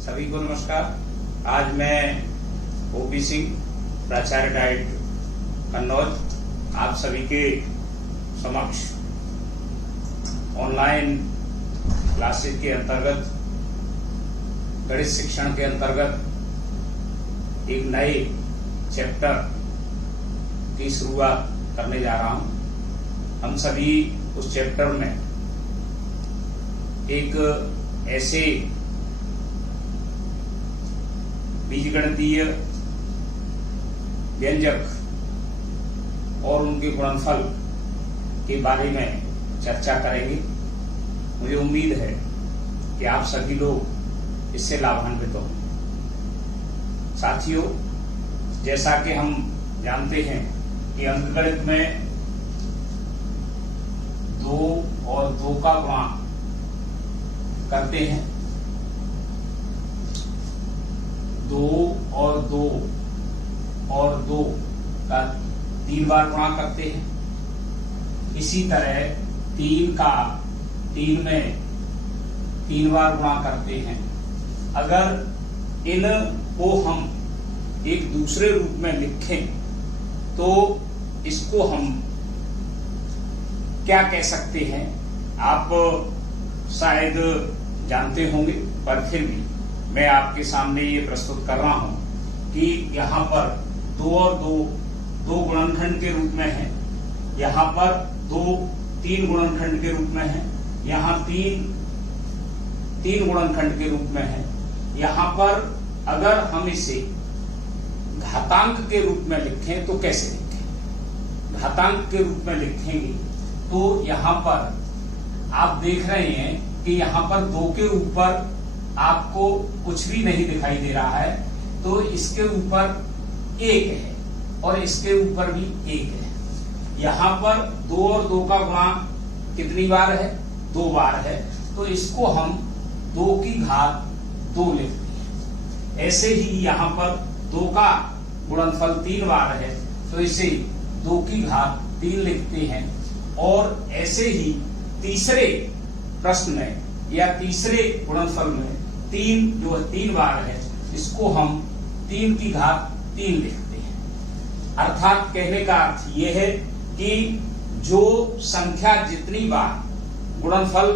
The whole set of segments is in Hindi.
सभी को नमस्कार। आज मैं ओपी सिंह, प्राचार्य डाइट कन्नौज, आप सभी के समक्ष ऑनलाइन क्लासेज के अंतर्गत गणित शिक्षण के अंतर्गत एक नए चैप्टर की शुरुआत करने जा रहा हूं। हम सभी उस चैप्टर में एक ऐसे बीजगणितीय व्यंजक और उनके गुणनफल के बारे में चर्चा करेंगे। मुझे उम्मीद है कि आप सभी लोग इससे लाभान्वित हों। साथियों, जैसा कि हम जानते हैं कि अंकगणित में 2 और 2 का गुणा करते हैं, 2 और 2 और 2 का 3 बार गुणा करते हैं। इसी तरह 3 का 3 में 3 बार गुणा करते हैं। अगर इन को हम एक दूसरे रूप में लिखें तो इसको हम क्या कह सकते हैं, आप शायद जानते होंगे, पर फिर भी मैं आपके सामने ये प्रस्तुत कर रहा हूं कि यहाँ पर 2 और 2 गुणनखंड के रूप में है, यहाँ पर 2 3 गुणनखंड के रूप में है, यहाँ 3 गुणनखंड के रूप में है। यहाँ पर अगर हम इसे घातांक के रूप में लिखें तो कैसे लिखें? घातांक के रूप में लिखेंगे तो यहाँ पर आप देख रहे हैं कि यहाँ पर 2 के ऊपर आपको कुछ भी नहीं दिखाई दे रहा है, तो इसके ऊपर 1 है और इसके ऊपर भी 1 है। यहाँ पर 2 और 2 का गुणा कितनी बार है? 2 बार है, तो इसको हम 2 की घात 2 लिखते हैं। ऐसे ही यहाँ पर 2 का गुणनफल 3 बार है, तो इसे 2 की घात 3 लिखते हैं। और ऐसे ही तीसरे प्रश्न में या तीसरे गुणनफल में 3 बार है, इसको हम 3 की घात 3 लिखते हैं। अर्थात कहने का अर्थ यह है कि जो संख्या जितनी बार गुणनफल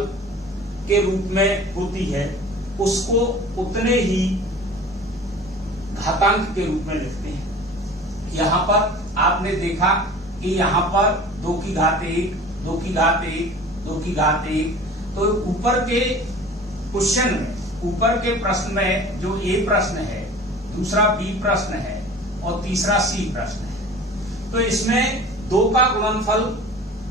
के रूप में होती है उसको उतने ही घातांक के रूप में लिखते हैं। यहाँ पर आपने देखा कि यहाँ पर 2 की घात 1, 2 की घात 1, 2 की घात 1, तो ऊपर के क्वेश्चन में, ऊपर के प्रश्न में जो ए प्रश्न है, दूसरा बी प्रश्न है और तीसरा सी प्रश्न है, तो इसमें 2 का गुणनफल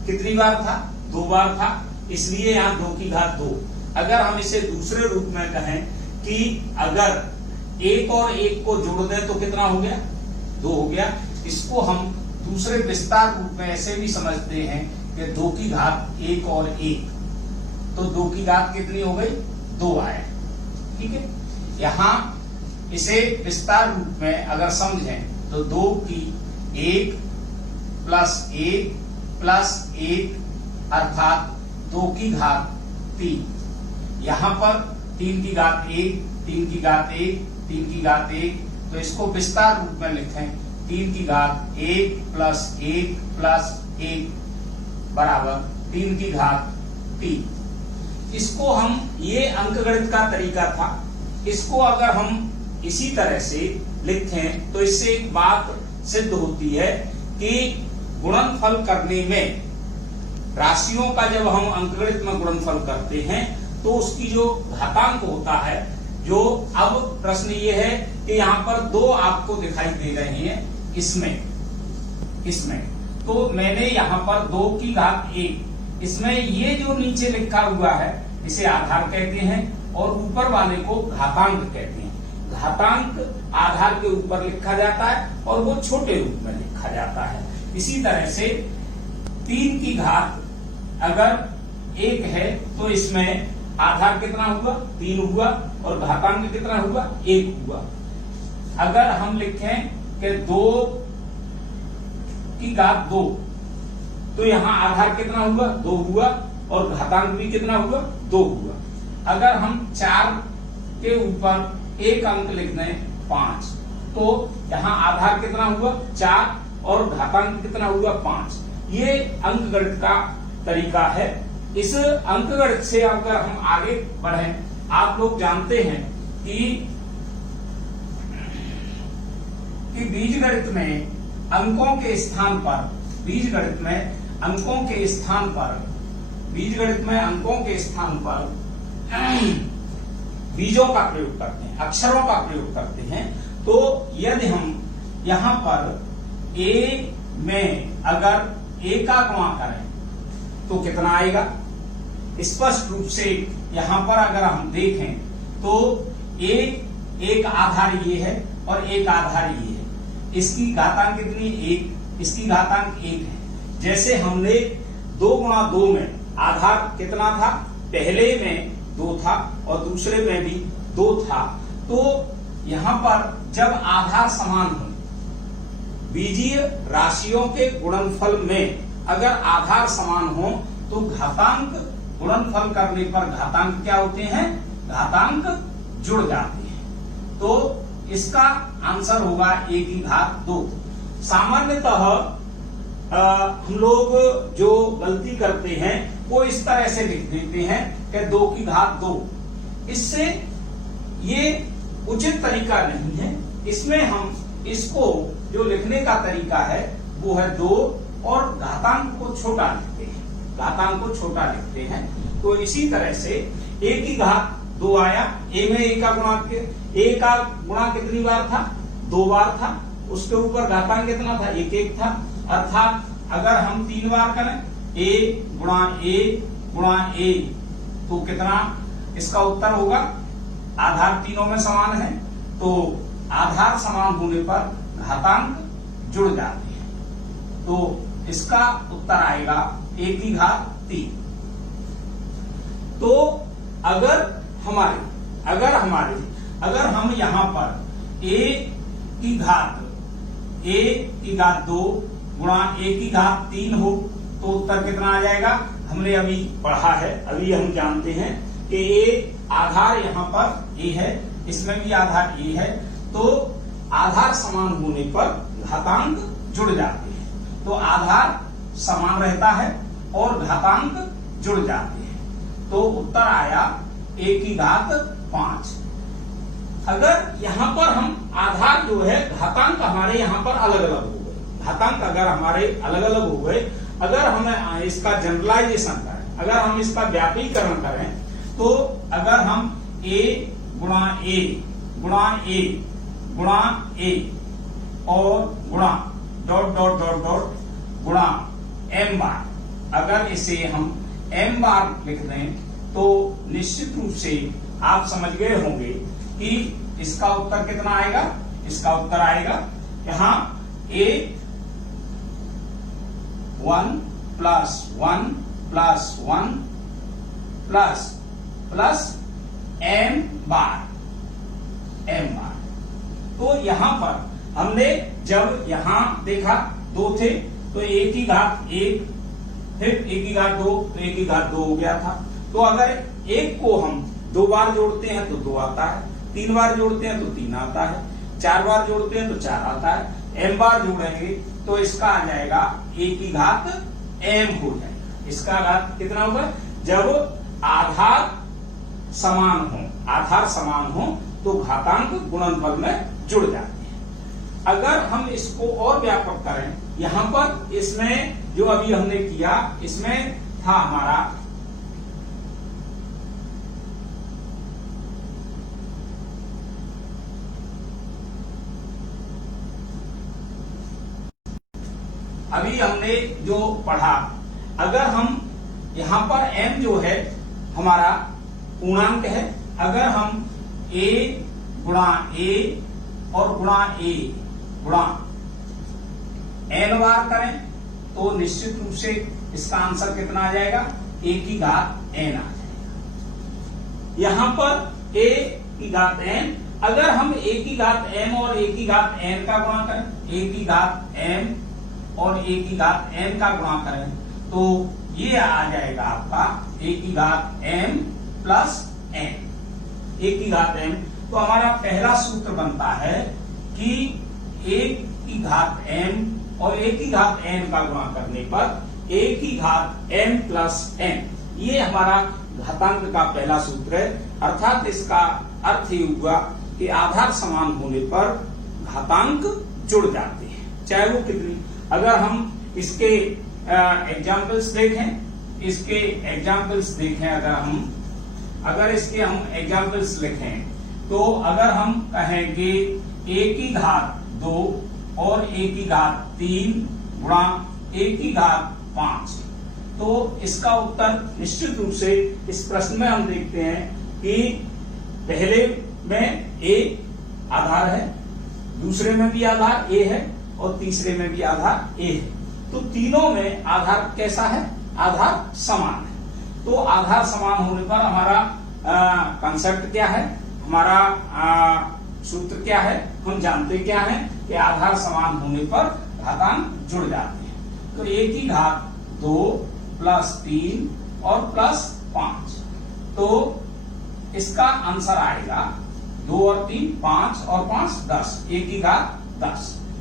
कितनी बार था? 2 बार था, इसलिए यहाँ 2 की घात 2। अगर हम इसे दूसरे रूप में कहें कि अगर 1 और 1 को जोड़ दें तो कितना हो गया? 2 हो गया। इसको हम दूसरे विस्तार रूप में ऐसे भी समझते हैं कि 2 की घात 1 और 1, तो 2 की घात कितनी हो गई? 2 आए। ठीक है, यहाँ इसे विस्तार रूप में अगर समझें तो 2 की 1 प्लस 1 प्लस 1 अर्थात 2 की घात 3। यहाँ पर 3 की घात 1, 3 की घात 1, 3 की घात 1, तो इसको विस्तार रूप में लिखें 3 की घात 1 प्लस 1 प्लस 1 बराबर 3 की घात 3। इसको हम, ये अंकगणित का तरीका था, इसको अगर हम इसी तरह से लिखें तो इससे एक बात सिद्ध होती है कि गुणनफल करने में, राशियों का जब हम अंकगणित में गुणनफल करते हैं तो उसकी जो घातांक होता है, जो अब प्रश्न ये है कि यहाँ पर 2 आपको दिखाई दे रहे हैं इसमें, तो मैंने यहाँ पर 2 की घात 1, इसमें ये जो नीचे लिखा हुआ है इसे आधार कहते हैं और ऊपर वाले को घातांक कहते हैं। घातांक आधार के ऊपर लिखा जाता है और वो छोटे रूप में लिखा जाता है। इसी तरह से 3 की घात अगर 1 है तो इसमें आधार कितना हुआ? 3 हुआ और घातांक कितना हुआ? 1 हुआ। अगर हम लिखें कि 2 की घात 2, तो यहाँ आधार कितना हुआ? 2 हुआ और घातांक भी कितना हुआ? 2 हुआ। अगर हम 4 के ऊपर एक अंक लिख दें 5, तो यहाँ आधार कितना हुआ 4 और घातांक कितना हुआ 5। ये अंकगणित का तरीका है। इस अंकगणित से अगर हम आगे बढ़ें, आप लोग जानते हैं कि बीजगणित में अंकों के स्थान पर बीजगणित में अंकों के स्थान पर बीजों का प्रयोग करते हैं, अक्षरों का प्रयोग करते हैं। तो यदि हम यहाँ पर a में अगर a का गुणा करें तो कितना आएगा? स्पष्ट रूप से यहाँ पर अगर हम देखें तो एक आधार ये है और एक आधार ये है। इसकी घातांक कितनी? 1, इसकी घातांक 1 है। जैसे हमने 2 गुणा 2 में आधार कितना था? पहले में 2 था और दूसरे में भी 2 था। तो यहाँ पर जब आधार समान हो, बीजीय राशियों के गुणनफल में अगर आधार समान हो तो घातांक गुणनफल करने पर घातांक क्या होते हैं? घातांक जुड़ जाते हैं। तो इसका आंसर होगा a की घात 2। सामान्यतः हम लोग जो गलती करते हैं वो इस तरह से लिख देते हैं कि 2 की घात 2। इससे ये उचित तरीका नहीं है। इसमें हम इसको जो लिखने का तरीका है वो है 2 और घातांक को छोटा लिखते हैं, घातांक को छोटा लिखते हैं। तो इसी तरह से a की घात 2 आया। a में a का गुणा कितनी बार था? 2 बार था। उसके ऊपर घातांक कितना था? 1 था। अर्थात अगर हम 3 बार करें a गुणा a तो कितना इसका उत्तर होगा? आधार तीनों में समान है तो आधार समान होने पर घातांक जुड़ जाते हैं। तो इसका उत्तर आएगा a की घात 3। तो अगर हम यहां पर a की घात 2 गुणा a की घात 3 हो तो उत्तर कितना आ जाएगा? हमने अभी पढ़ा है, अभी हम जानते हैं कि a आधार यहाँ पर a है, इसमें भी आधार a है। तो आधार समान होने पर घातांक जुड़ जाते हैं। तो आधार समान रहता है और घातांक जुड़ जाते हैं। तो उत्तर आया a की घात 5। अगर यहाँ पर हम आधार जो है घातांक हमारे यहाँ पर अलग अलग हो गए, घातांक अगर हमारे अलग अलग हो गए, अगर हम इसका जनरलाइजेशन करें, अगर हम इसका व्यापीकरण करें तो अगर हम a गुणा a और गुणा डॉट डॉट डॉट डॉट गुणा m बार, अगर इसे हम m बार लिख दें तो निश्चित रूप से आप समझ गए होंगे कि इसका उत्तर कितना आएगा? इसका उत्तर आएगा यहां a 1 plus 1 plus 1 plus m बार। तो यहां पर हमने जब यहां देखा 2 थे तो a की घात 1, फिर a की घात 2 तो a की घात 2 हो गया था। तो अगर 1 को हम 2 बार जोड़ते हैं तो 2 आता है, 3 बार जोड़ते हैं तो 3 आता है, 4 बार जोड़ते हैं तो 4 आता है। m बार जोड़ेंगे तो इसका आ जाएगा a की घात m हो जाएगा। इसका घात कितना होगा? जब आधार समान हो तो घातांक गुणनफल में जुड़ जाते हैं। अगर हम इसको और व्यापक करें, यहां पर इसमें जो अभी हमने किया, इसमें था हमारा अभी हमने जो पढ़ा, अगर हम यहां पर m जो है हमारा पूर्णांक है, अगर हम a गुणा a और गुणा a गुणा n बार करें तो निश्चित रूप से इसका आंसर कितना आ जाएगा? a की घात n आ जाएगा। यहां पर a की घात n, अगर हम a की घात m और a की घात n का गुणा करें, a की घात m और a की घात n का गुणा करें तो ये आ जाएगा आपका a की घात m प्लस n। a की घात m तो हमारा पहला सूत्र बनता है कि 1 की घात m और 1 की घात n का गुणा करने पर 1 की घात m प्लस n, ये हमारा घातांक का पहला सूत्र है। अर्थात इसका अर्थ ये हुआ कि आधार समान होने पर घातांक जुड़ जाते हैं, चाहे वो कितनी। अगर हम इसके एग्जाम्पल्स देखें, अगर इसके हम एग्जाम्पल्स लिखें तो अगर हम कहेंगे 1 की घात 2 और 1 की घात 3 गुणा 1 की घात 5, तो इसका उत्तर निश्चित रूप से इस प्रश्न में हम देखते हैं कि पहले में a आधार है, दूसरे में भी आधार a है और तीसरे में भी आधार a है। तो तीनों में आधार कैसा है? आधार समान है। तो आधार समान होने पर हमारा कंसेप्ट क्या है, हमारा सूत्र क्या है, हम जानते क्या है कि आधार समान होने पर घातांक जुड़ जाते हैं। तो 1 की घात 2 प्लस 3 और प्लस 5, तो इसका आंसर आएगा 2 और 3 5 और 5 10, 1 की घात 10।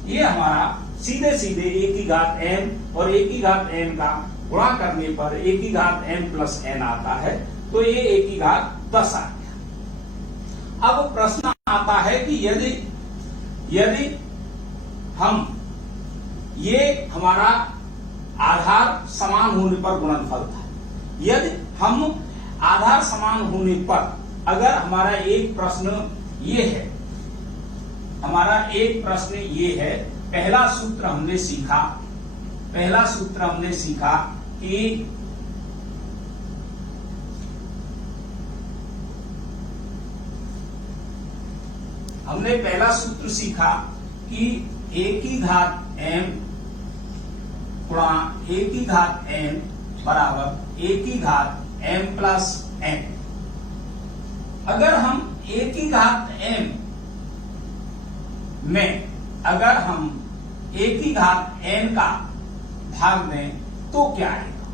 ये हमारा सीधे सीधे 1 की घात m और 1 की घात n का गुणा करने पर 1 की घात m प्लस n आता है, तो ये 1 की घात 10 आ गया। अब प्रश्न आता है कि यदि हम ये हमारा आधार समान होने पर गुणनफल था, यदि हम आधार समान होने पर अगर हमारा एक प्रश्न ये है, पहला सूत्र हमने सीखा कि हमने पहला सूत्र सीखा कि 1 की घात m गुणा 1 की घात n बराबर 1 की घात m प्लस n। अगर हम 1 की घात m में अगर हम 1 की घात n का भाग दें तो क्या आएगा?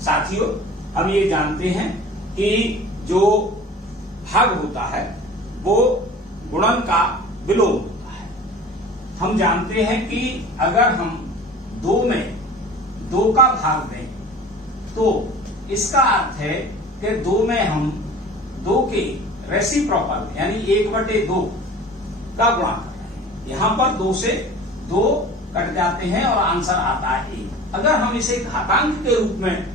साथियों, हम ये जानते हैं कि जो भाग होता है वो गुणन का विलोम होता है। हम जानते हैं कि अगर हम 2 में 2 का भाग दें तो इसका अर्थ है कि 2 में हम 2 के रेसिप्रोकल यानी 1/2 का गुणा कर रहे हैं। यहां पर 2 से 2 कट जाते हैं और आंसर आता है 1। अगर हम इसे घातांक के रूप में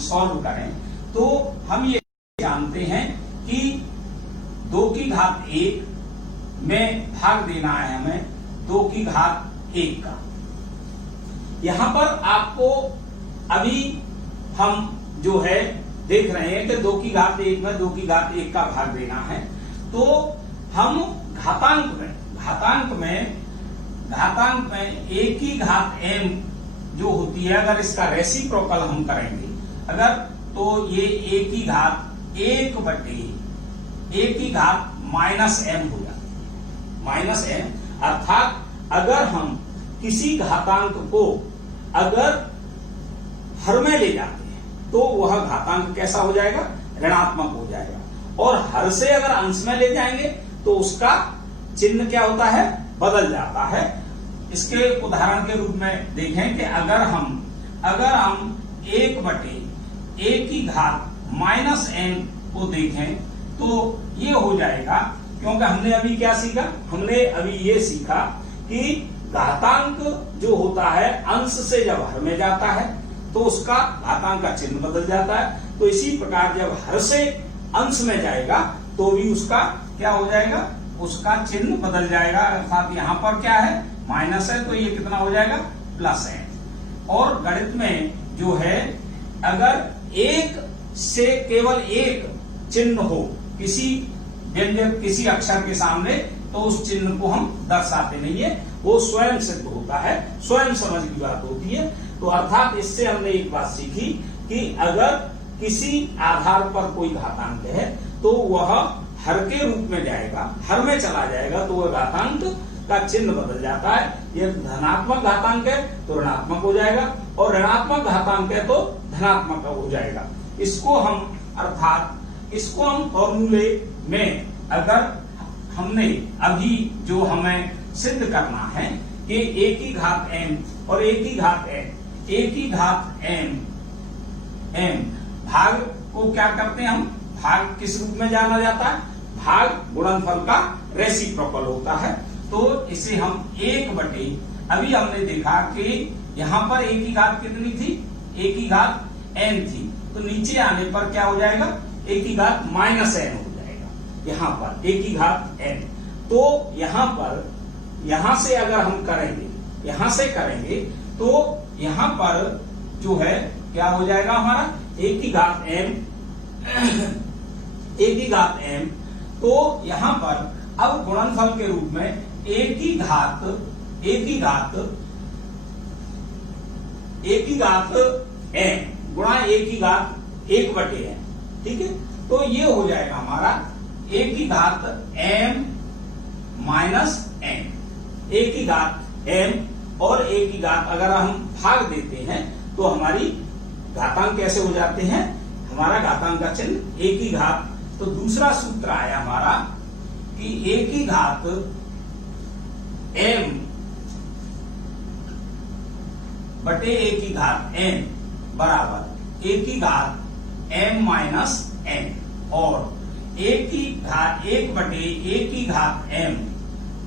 सॉल्व करें तो हम ये जानते हैं कि 2 की घात 1 में भाग देना है हमें 2 की घात 1 का। यहां पर आपको अभी हम जो है देख रहे हैं कि 2 की घात 1 में 2 की घात 1 का भाग देना है, तो हम घातांक में 1 की घात m जो होती है, अगर इसका रेसिप्रोकल हम करेंगे अगर, तो ये 1 की घात 1 की घात माइनस m हो जाती है। माइनस m अर्थात अगर हम किसी घातांक को अगर हर में ले जाते हैं तो वह घातांक कैसा हो जाएगा? ऋणात्मक हो जाएगा। और हर से अगर अंश में ले जाएंगे तो उसका चिन्ह क्या होता है? बदल जाता है। इसके उदाहरण के रूप में देखें कि अगर हम 1/1 की घात माइनस n को देखें तो ये हो जाएगा, क्योंकि हमने अभी क्या सीखा? हमने अभी ये सीखा कि घातांक जो होता है अंश से जब हर में जाता है तो उसका घातांक का चिन्ह बदल जाता है। तो इसी प्रकार जब हर से अंश में जाएगा तो भी उसका क्या हो जाएगा? उसका चिन्ह बदल जाएगा। अर्थात यहाँ पर क्या है? माइनस है, तो ये कितना हो जाएगा? प्लस है। और गणित में जो है अगर एक से केवल एक चिन्ह हो किसी व्यंजक किसी अक्षर के सामने, तो उस चिन्ह को हम दर्शाते नहीं है, वो स्वयं सिद्ध होता है, स्वयं समझ की बात होती है। तो अर्थात इससे हमने एक बात सीखी कि अगर किसी आधार पर कोई घातांक है तो वह हर के रूप में जाएगा, हर में चला जाएगा, तो वह घातांक का चिन्ह बदल जाता है। यदि धनात्मक घातांक है तो ऋणात्मक हो जाएगा और ऋणात्मक घातांक है तो धनात्मक हो जाएगा। इसको हम अर्थात इसको हम फॉर्मूले में अगर हमने अभी जो हमें सिद्ध करना है कि a की घात m और a की घात n, a की घात m भाग को क्या करते हैं हम, भाग किस रूप में जाना जाता है, भाग गुणनफल का रेसिप्रोकल होता है। तो इसे हम 1/, अभी हमने देखा कि यहां पर a की घात कितनी थी, a की घात n थी, तो नीचे आने पर क्या हो जाएगा, a की घात -n हो जाएगा, यहां पर a की घात n। तो यहां पर, यहां से अगर हम करेंगे, यहां से करेंगे तो यहां पर जो है क्या हो जाएगा हमारा a की घात m, a की घात m। तो यहां पर अब गुणनफल के रूप में a की घात m गुणा a की घात 1/n, ठीक है। तो ये हो जाएगा हमारा a की घात m माइनस n, a की घात m और a की घात अगर हम भाग देते हैं तो हमारी घातांक कैसे हो जाते हैं, हमारा घातांक का चिन्ह a की घात। तो दूसरा सूत्र आया हमारा कि a की घात m बटे a की घात n बराबर a की घात m माइनस n, और a की घात 1/a की घात m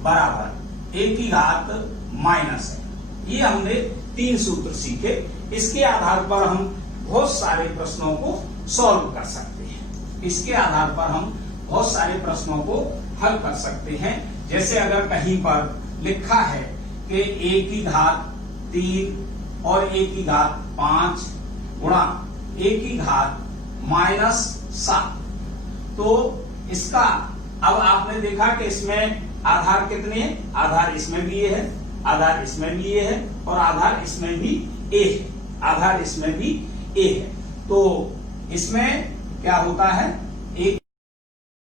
बराबर a की घात माइनस n। ये हमने 3 सूत्र सीखे। इसके आधार पर हम बहुत सारे प्रश्नों को सॉल्व कर सकते हैं, इसके आधार पर हम बहुत सारे प्रश्नों को हल कर सकते हैं। जैसे अगर कहीं पर लिखा है कि a की घात 3 और a की घात 5 गुणा a की घात -7, तो इसका अब आपने देखा कि इसमें आधार कितने हैं, आधार इसमें भी ये है, आधार इसमें भी ये है, और आधार इसमें भी a है, आधार इसमें भी a है। तो इसमें क्या होता है, एक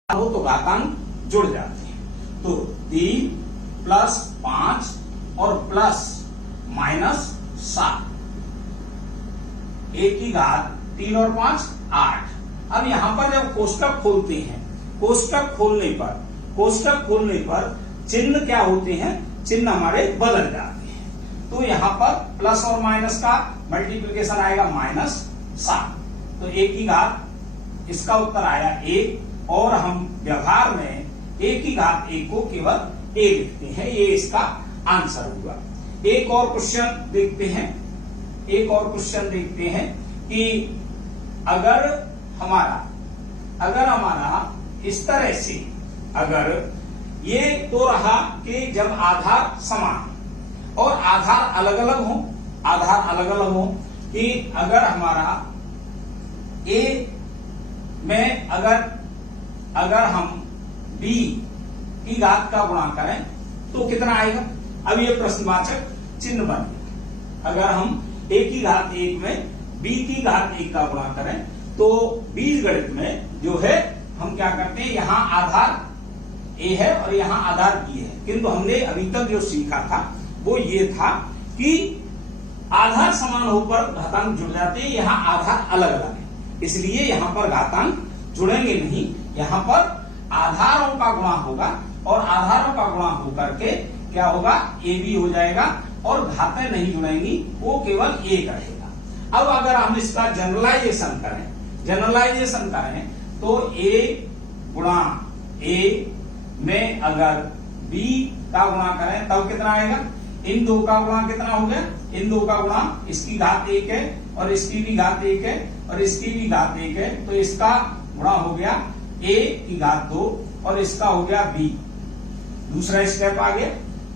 हो तो घातांक जुड़ जाते हैं। तो 3 + 5 और प्लस -7, a की घात 3 और 5 8। अब यहां पर जब कोष्टक खोलते हैं, कोष्टक खोलने पर चिन्ह क्या होते हैं, चिन्ह हमारे बदल जाते हैं। तो यहां पर प्लस और माइनस का मल्टीप्लिकेशन आएगा -7। तो a की घात, इसका उत्तर आया 1, और हम व्यवहार में a की घात 1 को केवल a लिखते हैं, ये इसका आंसर हुआ। एक और क्वेश्चन देखते हैं, कि अगर हमारा इस तरह से, अगर ये तो रहा कि जब आधार समान और आधार अलग अलग हो, कि अगर हमारा a में अगर हम b की घात का गुणा करें तो कितना आएगा। अब ये प्रश्नवाचक चिन्ह बन गया। अगर हम a की घात 1 में b की घात 1 का गुणा करें तो बीजगणित में जो है हम क्या करते हैं, यहाँ आधार a है और यहाँ आधार b है, किंतु हमने अभी तक जो सीखा था वो ये था कि आधार समान होकर घातांक जुड़ जाते हैं, यहाँ आधार अलग अलग है, इसलिए यहाँ पर घातांक जुड़ेंगे नहीं, यहाँ पर आधारों का गुणा होगा, और आधारों का गुणा होकर के क्या होगा, a b हो जाएगा, और घातें नहीं जुड़ेंगी, वो केवल 1 रहेगा। अब अगर हम इसका जनरलाइजेशन करें तो a गुणा a में अगर b का गुणा करें तब कितना आएगा, इन दो का गुणा कितना हो गया, इन दो का गुणा, इसकी घात 1 है और इसकी भी घात 1 है और इसकी भी घात 1 है, तो इसका गुणा हो गया a की घात 2 और इसका हो गया b। दूसरा स्टेप आ गया।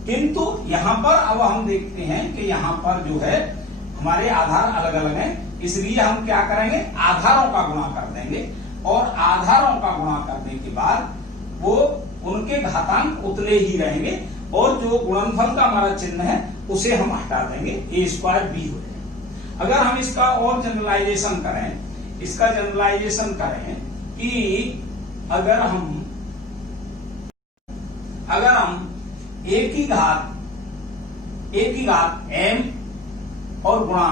किंतु यहां पर अब हम देखते हैं कि यहां पर जो है हमारे आधार अलग अलग हैं, इसलिए हम क्या करेंगे, आधारों का गुणा कर देंगे, और आधारों का गुणा करने के बाद वो उनके घातांक उतने ही रहेंगे, और जो गुणनफल का हमारा चिन्ह है उसे हम हटा देंगे, a² b हो जाएगा। अगर हम इसका और जनरलाइजेशन करें, कि अगर हम a की घात m और गुणा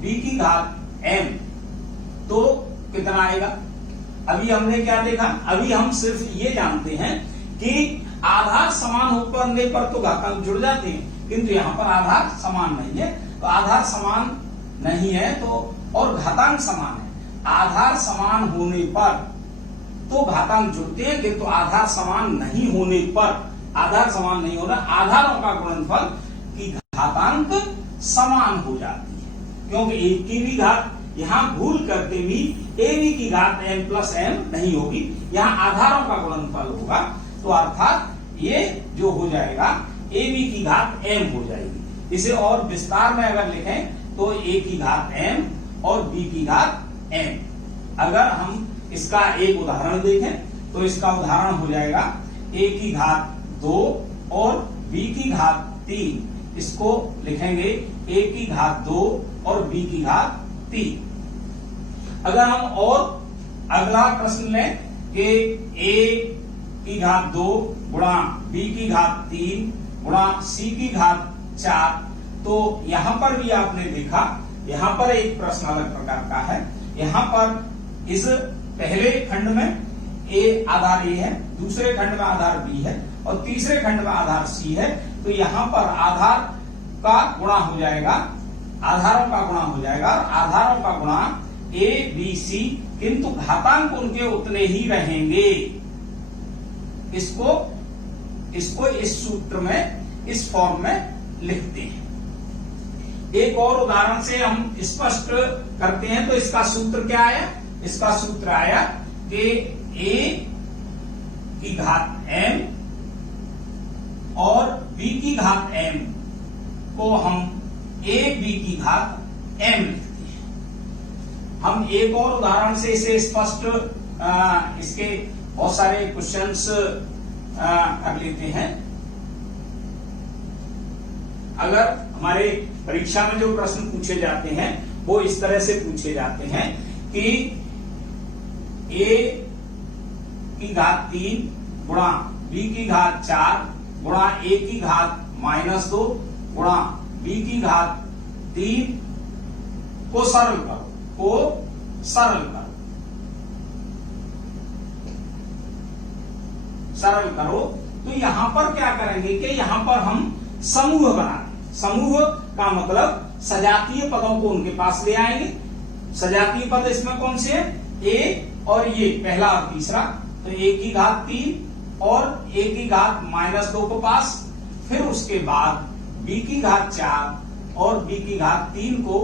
b की घात m, तो कितना आएगा, अभी हमने क्या देखा, अभी हम सिर्फ ये जानते हैं कि आधार समान होने पर तो घातांक जुड़ जाते हैं, किंतु यहाँ पर आधार समान नहीं है। तो आधार समान नहीं है तो और घातांक समान है, आधार समान होने पर तो घातांक जुड़ते हैं, किंतु आधार समान नहीं होने पर, आधार समान नहीं होना, आधारों का गुणनफल की घातांक समान हो जाती है, क्योंकि एक की भी घात, यहां भूल करके भी ए बी की घात m प्लस m नहीं होगी, यहां आधारों का गुणनफल होगा। तो अर्थात ये जो हो जाएगा ए बी की घात m हो जाएगी। इसे और विस्तार में अगर लिखें तो a की घात m और b की घात m। अगर हम इसका एक उदाहरण देखें तो इसका उदाहरण हो जाएगा a की घात 2 और b की घात 3। इसको लिखेंगे a की घात 2 और b की घात 3। अगर हम और अगला प्रश्न लें कि a की घात 2 गुणा b की घात 3 गुणा c की घात 4, तो यहां पर भी आपने देखा, यहां पर एक प्रश्न अलग प्रकार का है। यहां पर इस पहले खंड में a आधार a है, दूसरे खंड में आधार b है और तीसरे खंड में आधार c है। तो यहां पर आधार का गुणा हो जाएगा, आधारों का गुणा हो जाएगा, आधारों का गुणा a b c, किंतु घातांक उनके उतने ही रहेंगे। इसको इस सूत्र में, इस फॉर्म में लिखते हैं। एक और उदाहरण से हम स्पष्ट करते हैं। तो इसका सूत्र क्या आया, इसका सूत्र आया कि a की घात m और b की घात m को हम a b की घात m लिखते हैं। हम एक और उदाहरण से इसे स्पष्ट, इसके बहुत सारे क्वेश्चंस कर लेते हैं। अगर हमारे परीक्षा में जो प्रश्न पूछे जाते हैं वो इस तरह से पूछे जाते हैं कि a की घात 3 गुणा b की घात 4 गुणा a की घात -2 गुणा b की घात 3 को सरल करो। तो यहां पर क्या करेंगे कि यहां पर हम समूह बनाएंगे। समूह का मतलब सजातीय पदों को उनके पास ले आएंगे। सजातीय पद इसमें कौन से हैं, a और ये पहला और तीसरा। तो a की घात 3 और a की घात -2 को पास, फिर उसके बाद b की घात 4 और b की घात 3 को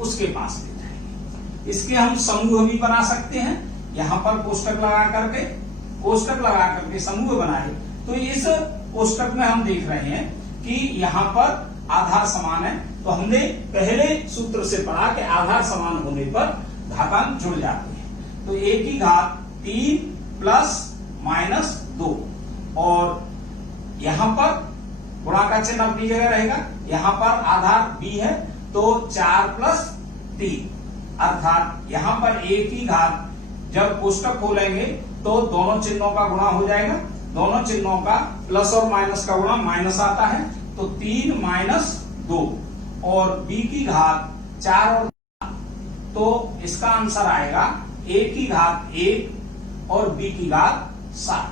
उसके पास ले जाएंगे। इसके हम समूह भी बना सकते हैं। यहां पर कोष्टक लगा करके समूह बनाए। तो इस कोष्टक में हम देख रहे हैं कि यहां पर आधार समान है। तो हमने पहले सूत्र से पढ़ा कि आधार समान होने पर घातांक जुड़ जाते हैं। तो a की घात 3 प्लस -2 और यहां पर गुणा का चिन्ह अपनी जगह रहेगा। यहां पर आधार b है तो 4 प्लस 3, अर्थात यहां पर a की घात, जब कोष्टक खोलेंगे तो दोनों चिन्हों का गुणा हो जाएगा। दोनों चिन्हों का प्लस और माइनस का गुणा माइनस आता है, तो 3 - 2 और b की घात 4 और 4, तो इसका आंसर आएगा a की घात 1 और b की घात 7।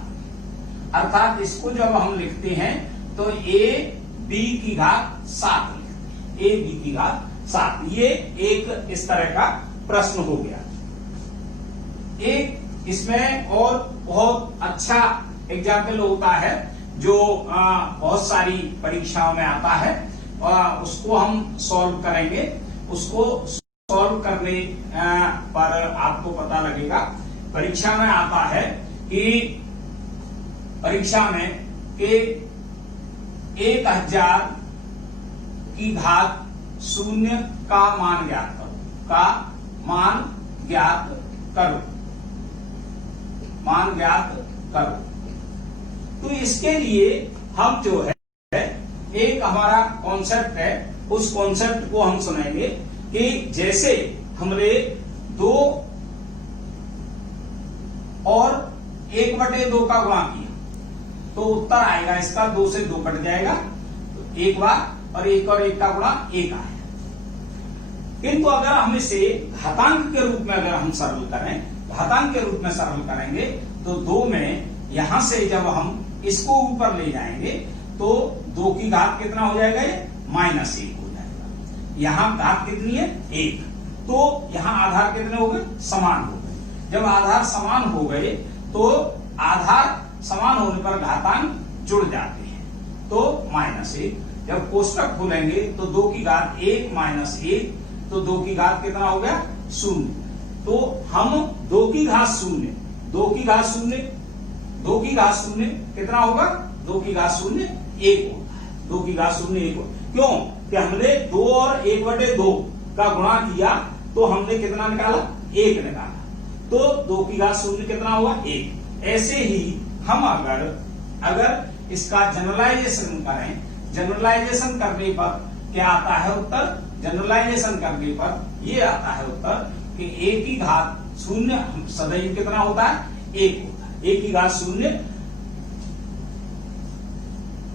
अर्थात इसको जब हम लिखते हैं तो a b की घात 7 लिखते हैं, a b की घात 7। ये एक इस तरह का प्रश्न हो गया। एक इसमें और बहुत अच्छा एग्जाम्पल होता है जो बहुत सारी परीक्षाओं में आता है, उसको हम सॉल्व करेंगे। उसको सॉल्व करने पर आपको पता लगेगा। परीक्षा में आता है कि परीक्षा में कि 1000 की घात 0 का मान ज्ञात करो। तो इसके लिए हम जो है एक हमारा कॉन्सेप्ट है, उस कॉन्सेप्ट को हम सुनेंगे कि जैसे हमने 2 और 1/2 का गुणा किया तो उत्तर आएगा इसका 2 से 2 कट जाएगा, तो एक बार, और 1 और 1 का गुणा 1 आएगा। किंतु अगर हम इसे घातांक के रूप में अगर हम सरल करें घातांक के रूप में सरल करेंगे तो 2 में यहां से जब हम इसको ऊपर ले जाएंगे तो 2 की घात कितना हो जाएगा, ये -1 हो जाएगा। यहां घात कितनी है, 1, तो यहां आधार कितने हो गए, समान हो गए। जब आधार समान हो गए तो आधार समान होने पर घातांक जुड़ जाते हैं, तो -1। जब कोष्टक खोलेंगे तो 2 की घात 1 -1, तो 2 की घात कितना हो गया, 0। तो हम 2 की घात 0, 2 की घात 0, 2 की घात 0 कितना होगा, 2 की घात 0 1 होता है। 2 की घात 0 1 होता है। क्यों कि हमने 2 और 1/2 का गुणा किया तो हमने कितना निकाला, 1 निकाला, तो 2 की घात 0 कितना हुआ, 1। ऐसे ही हम अगर इसका जनरलाइजेशन करें, जनरलाइजेशन करने पर क्या आता है उत्तर, जनरलाइजेशन करने पर ये आता है उत्तर कि 1 की घात 0 सदैव कितना होता है, 1 होता है। 1 की घात 0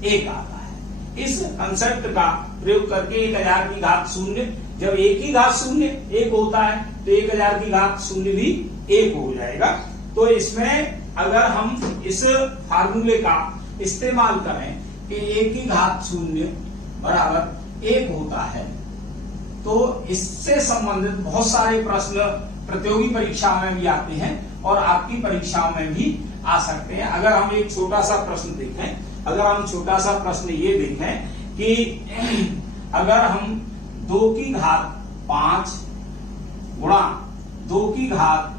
1 आता है। इस कंसेप्ट का प्रयोग करके 1000 की घात 0, जब 1 की घात 0 1 होता है तो 1000 की घात 0 भी 1 हो जाएगा। तो इसमें अगर हम इस फार्मूले का इस्तेमाल करें कि 1 की घात 0 बराबर 1 होता है, तो इससे संबंधित बहुत सारे प्रश्न प्रतियोगी परीक्षाओं में भी आते हैं और आपकी परीक्षाओं में भी आ सकते हैं। अगर हम एक छोटा सा प्रश्न देखें, अगर हम छोटा सा प्रश्न ये देखें कि अगर हम 2 की घात 5 गुणा 2 की घात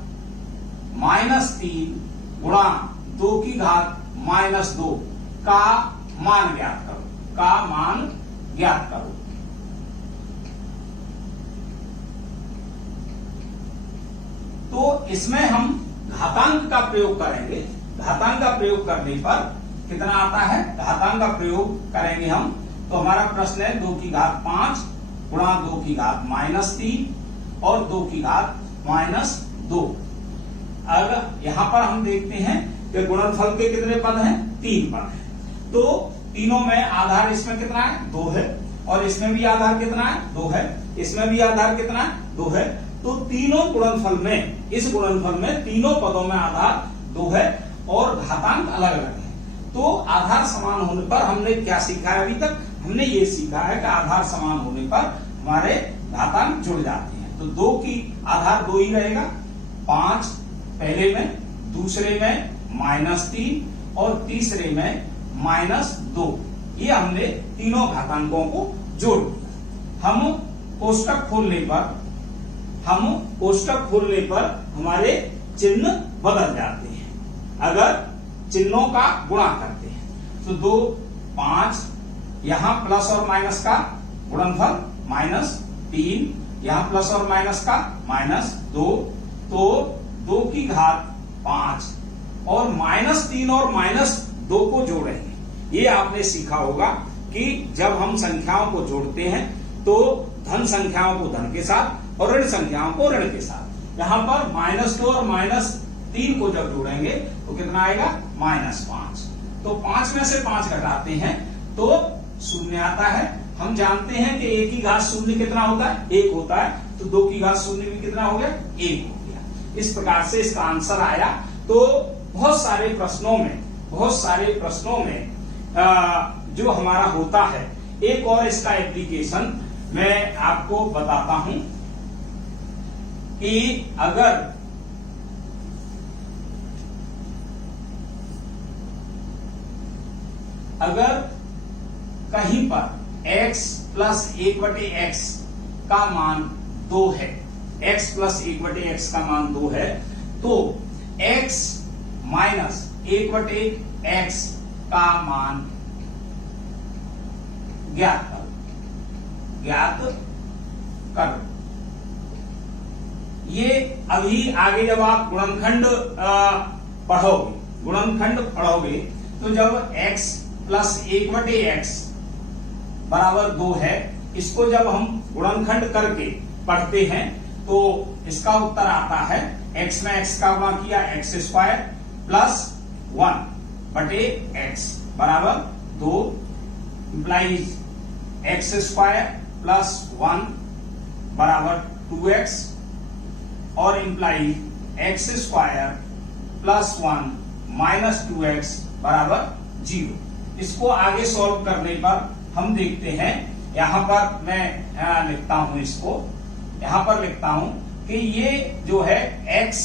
-3 गुणा 2 की घात -2 का मान ज्ञात करो, का मान ज्ञात करो। तो इसमें हम घातांक का प्रयोग करेंगे। घातांक का प्रयोग करने पर कितना आता है, घातांक का प्रयोग करेंगे हम, तो हमारा प्रश्न है 2 की घात 5 गुणा 2 की घात -3 और 2 की घात -2। अगर यहां पर हम देखते हैं कि गुणनफल के कितने पद हैं, 3 पद हैं, तो तीनों में आधार इसमें कितना है, 2 है, और इसमें भी आधार कितना है, 2 है, इसमें भी आधार कितना है, 2 है। तो तीनों गुणनफल में, इस गुणनफल में तीनों पदों में आधार 2 है और घातांक अलग अलग है। तो आधार समान होने पर हमने क्या सीखा है, अभी तक हमने ये सीखा है कि आधार समान होने पर हमारे घातांक जुड़ जाते हैं। तो 2 की आधार 2 ही रहेगा, 5 पहले में, दूसरे में -3 और तीसरे में -2। ये हमने तीनों घातांकों को जोड़ दिया। हम कोष्टक खोलने पर हमारे चिन्ह बदल जाते हैं अगर चिन्हों का गुणा करते हैं। तो 2 5 यहां प्लस और माइनस का गुणनफल -3, यहां प्लस और माइनस का -2, तो 2 की घात 5 और -3 और -2 को जोड़ेंगे। ये आपने सीखा होगा कि जब हम संख्याओं को जोड़ते हैं तो धन संख्याओं को धन के साथ और ऋण संख्याओं को ऋण के साथ। यहां पर -2 और -3 को जब जोड़ेंगे तो कितना आएगा, -5। तो 5 में से 5 घटाते हैं तो 0 आता है। हम जानते हैं कि 1 की घात 0 कितना होता है, 1 होता है, तो 2 की घात 0 भी कितना हो गया, 1 हो गया। इस प्रकार से इसका आंसर आया। तो बहुत सारे प्रश्नों में जो हमारा होता है, एक और इसका एप्लीकेशन मैं आपको बताता हूं कि अगर कहीं पर x प्लस 1/x का मान 2 है, x प्लस 1/x का मान 2 है, तो x माइनस 1/x का मान ज्ञात करो। ये अभी आगे जब आप गुणनखंड पढ़ोगे तो जब x प्लस 1/x बराबर 2 है, इसको जब हम गुणनखंड करके पढ़ते हैं तो इसका उत्तर आता है x में x का गुणा किया x² प्लस 1/x बराबर 2 इंप्लाइज x² प्लस 1 बराबर 2x और implies x square plus 1 minus 2x बराबर 0। इसको आगे सॉल्व करने पर हम देखते हैं, यहां पर मैं लिखता हूं, इसको यहां पर लिखता हूं कि ये जो है x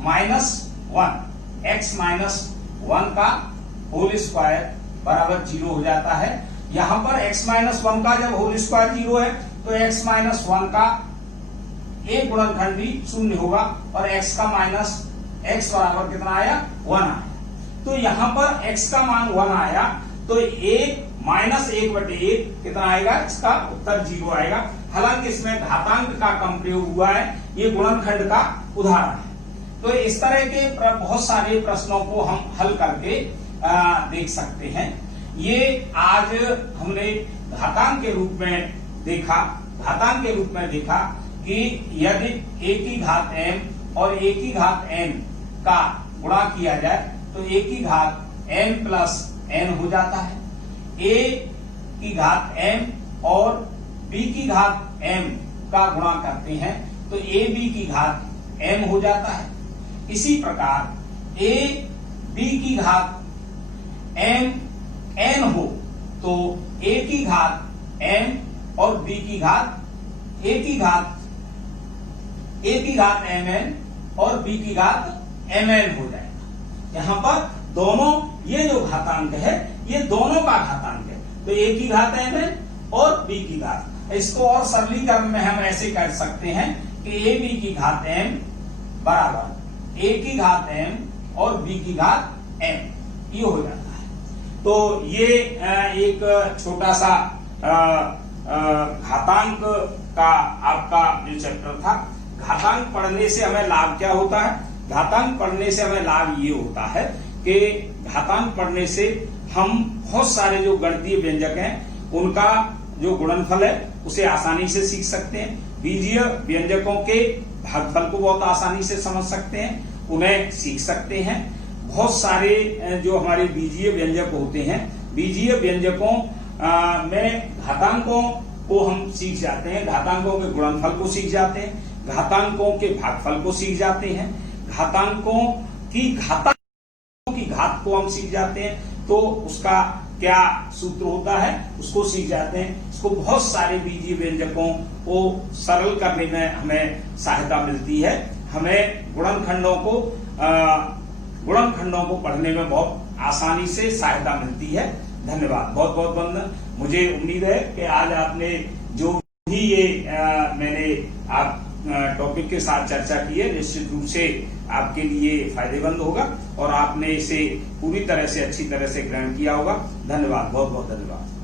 माइनस 1 का होल स्क्वायर बराबर 0 हो जाता है। यहां पर x माइनस 1 का जब होल स्क्वायर 0 है तो x माइनस 1 का एक गुणनखंड भी 0 होगा और x का माइनस x बराबर कितना आया 1 आया। तो यहां पर x का मान 1 आया तो 1 माइनस 1/1 कितना आएगा, इसका उत्तर 0 आएगा। हालांकि इसमें घातांक का कम प्रयोग हुआ है, ये गुणनखंड का उदाहरण है। तो इस तरह के बहुत सारे प्रश्नों को हम हल करके देख सकते हैं। ये आज हमने घातांक के रूप में देखा कि यदि a की घात m और a की घात n का गुणा किया जाए तो a की घात m प्लस n हो जाता है। a की घात m और b की घात m का गुणा करते हैं तो a b की घात m हो जाता है। इसी प्रकार a b की घात m n हो तो a की घात m और b की घात a की घात mn और b की घात mn हो जाएगा। यहां पर दोनों, ये जो घातांक है ये दोनों का घातांक है, तो a की घात mn और b की घात। इसको और सरलीकरण में हम ऐसे कर सकते हैं कि a b की घात m बराबर a की घात m और b की घात m, ये हो जाता है। तो ये एक छोटा सा घातांक का आपका जो चैप्टर था। घातांक पढ़ने से हमें लाभ क्या होता है? घातांक पढ़ने से हमें लाभ ये होता है कि घातांक पढ़ने से हम बहुत सारे जो गणितीय व्यंजक हैं उनका जो गुणनफल है उसे आसानी से सीख सकते हैं। बीजीय व्यंजकों के भागफल को बहुत आसानी से समझ सकते हैं, उन्हें सीख सकते हैं। बहुत सारे जो हमारे बीजीय व्यंजक होते हैं, बीजीय व्यंजकों में घातांकों को हम सीख जाते हैं, घातांकों के गुणनफल को सीख जाते हैं, घातांकों के भागफल को सीख जाते हैं, घातांकों की घात को हम सीख जाते हैं, तो उसका क्या सूत्र होता है उसको सीख जाते हैं। इसको बहुत सारे बीजीय व्यंजकों को सरल करने में हमें सहायता मिलती है। हमें गुणनखंडों को पढ़ने में बहुत आसानी से सहायता मिलती है। धन्यवाद, बहुत बहुत वंदन। मुझे उम्मीद है कि आज आपने जो भी ये मैंने आप टॉपिक के साथ चर्चा की है निश्चित रूप से आपके लिए फायदेमंद होगा और आपने इसे पूरी तरह से अच्छी तरह से ग्रहण किया होगा। धन्यवाद, बहुत बहुत धन्यवाद।